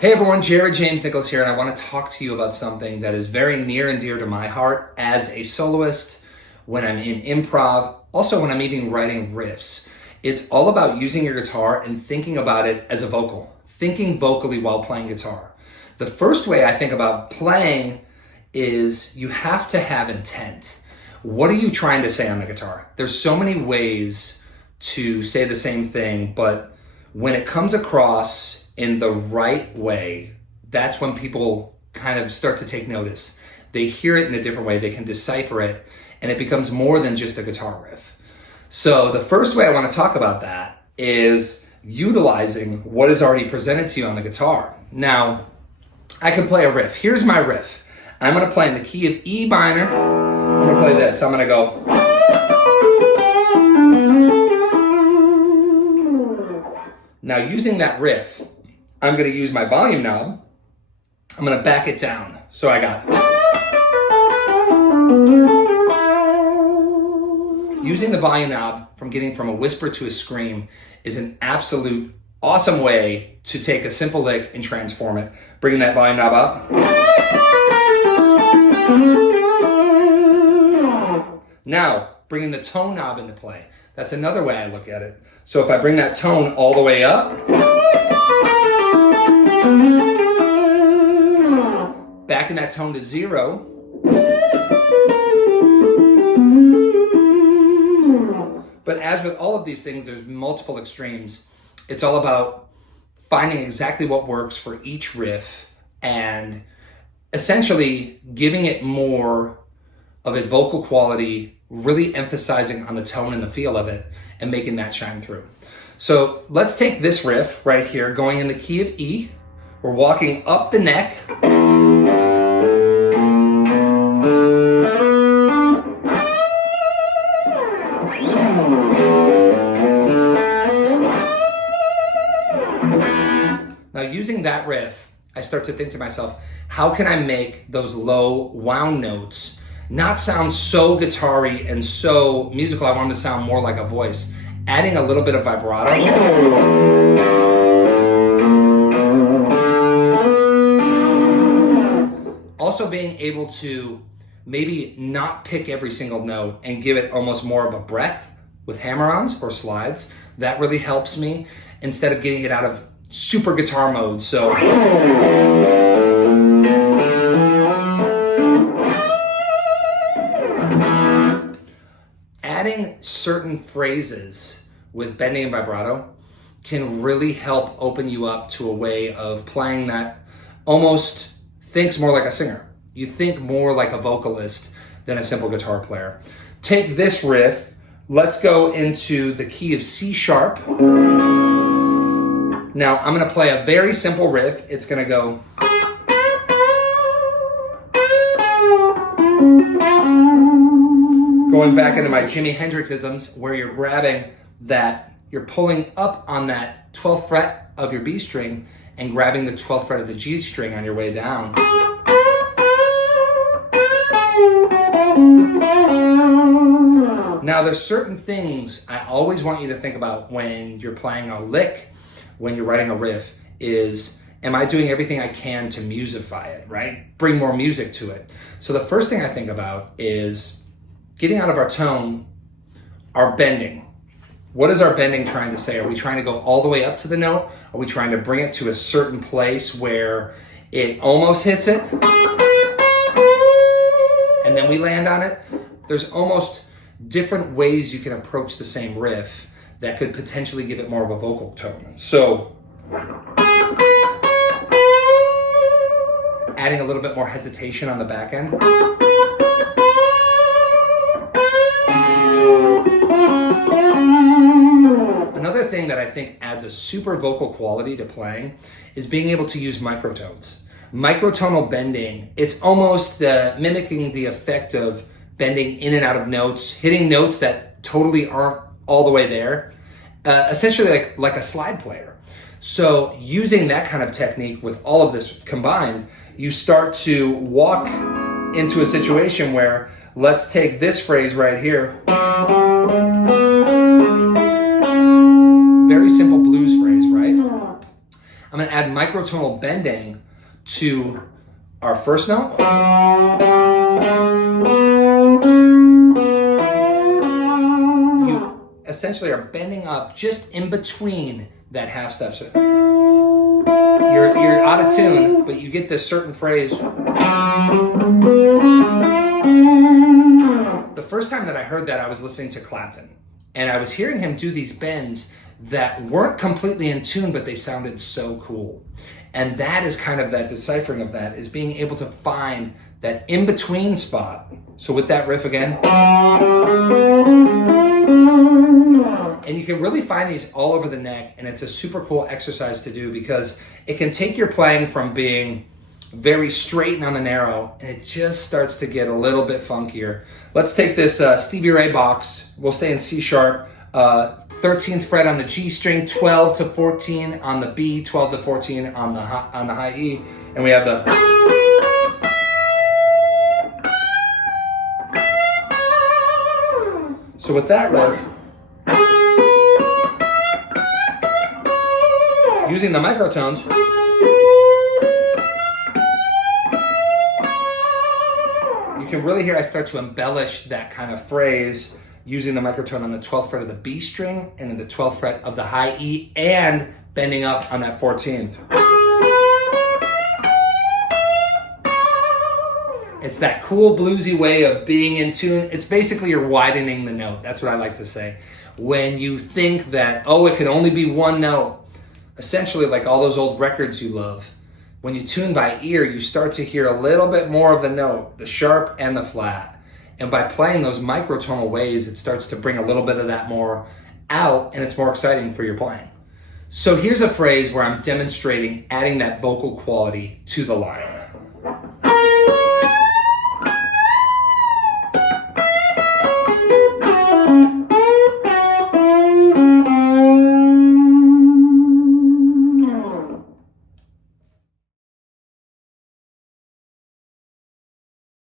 Hey everyone, Jared James Nichols here, and I want to talk to you about something that is very near and dear to my heart as a soloist, when I'm in improv, also when I'm even writing riffs. It's all about using your guitar and thinking about it as a vocal, thinking vocally while playing guitar. The first way I think about playing is you have to have intent. What are you trying to say on the guitar? There's so many ways to say the same thing, but when it comes across in the right way, that's when people kind of start to take notice. They hear it in a different way, they can decipher it, and it becomes more than just a guitar riff. So the first way I want to talk about that is utilizing what is already presented to you on the guitar. Now, I can play a riff. Here's my riff. I'm going to play in the key of E minor. I'm going to play this. I'm going to go. Now, using that riff, I'm going to use my volume knob. I'm going to back it down. So I got. Using the volume knob from getting from a whisper to a scream is an absolute awesome way to take a simple lick and transform it. Bringing that volume knob up. Now, bringing the tone knob into play. That's another way I look at it. So if I bring that tone all the way up, backing that tone to 0, but as with all of these things, there's multiple extremes. It's all about finding exactly what works for each riff and essentially giving it more of a vocal quality, really emphasizing on the tone and the feel of it and making that shine through. So let's take this riff right here, going in the key of E. We're walking up the neck. Now, using that riff, I start to think to myself, how can I make those low wound notes not sound so guitar-y and so musical? I want them to sound more like a voice. Adding a little bit of vibrato. Also being able to maybe not pick every single note and give it almost more of a breath with hammer-ons or slides. That really helps me instead of getting it out of super guitar mode. So adding certain phrases with bending and vibrato can really help open you up to a way of playing that almost thinks more like a singer. You think more like a vocalist than a simple guitar player. Take this riff, let's go into the key of C sharp. Now I'm gonna play a very simple riff. It's gonna go. Going back into my Jimi Hendrixisms, where you're grabbing that, you're pulling up on that 12th fret of your B string and grabbing the 12th fret of the G string on your way down. Now there's certain things I always want you to think about when you're playing a lick, when you're writing a riff, is am I doing everything I can to musify it, right? Bring more music to it. So the first thing I think about is getting out of our tone, our bending. What is our bending trying to say? Are we trying to go all the way up to the note? Are we trying to bring it to a certain place where it almost hits it? And then we land on it? There's almost different ways you can approach the same riff that could potentially give it more of a vocal tone. So, adding a little bit more hesitation on the back end. Another thing that I think adds a super vocal quality to playing is being able to use microtones. Microtonal bending, it's almost mimicking the effect of bending in and out of notes, hitting notes that totally aren't all the way there, essentially like a slide player. So using that kind of technique with all of this combined, you start to walk into a situation where, let's take this phrase right here. Very simple blues phrase, right? I'm I'm gonna add microtonal bending to our first note. You essentially are bending up just in between that half step. So you're out of tune, but you get this certain phrase. The first time that I heard that, I was listening to Clapton, and I was hearing him do these bends that weren't completely in tune, but they sounded so cool. And that is kind of that deciphering of that, is being able to find that in-between spot. So with that riff again. And you can really find these all over the neck, and it's a super cool exercise to do because it can take your playing from being very straight and on the narrow, and it just starts to get a little bit funkier. Let's take this Stevie Ray box. We'll stay in C sharp, 13th fret on the G string, 12 to 14 on the B, 12 to 14 on the high E, and we have the. So with that riff, using the microtones, you can really hear I start to embellish that kind of phrase using the microtone on the 12th fret of the B string and then the 12th fret of the high E and bending up on that 14th. It's that cool bluesy way of being in tune. It's basically you're widening the note. That's what I like to say. When you think that, oh, it can only be one note, essentially like all those old records you love, when you tune by ear, you start to hear a little bit more of the note, the sharp and the flat. And by playing those microtonal ways, it starts to bring a little bit of that more out, and it's more exciting for your playing. So here's a phrase where I'm demonstrating adding that vocal quality to the line.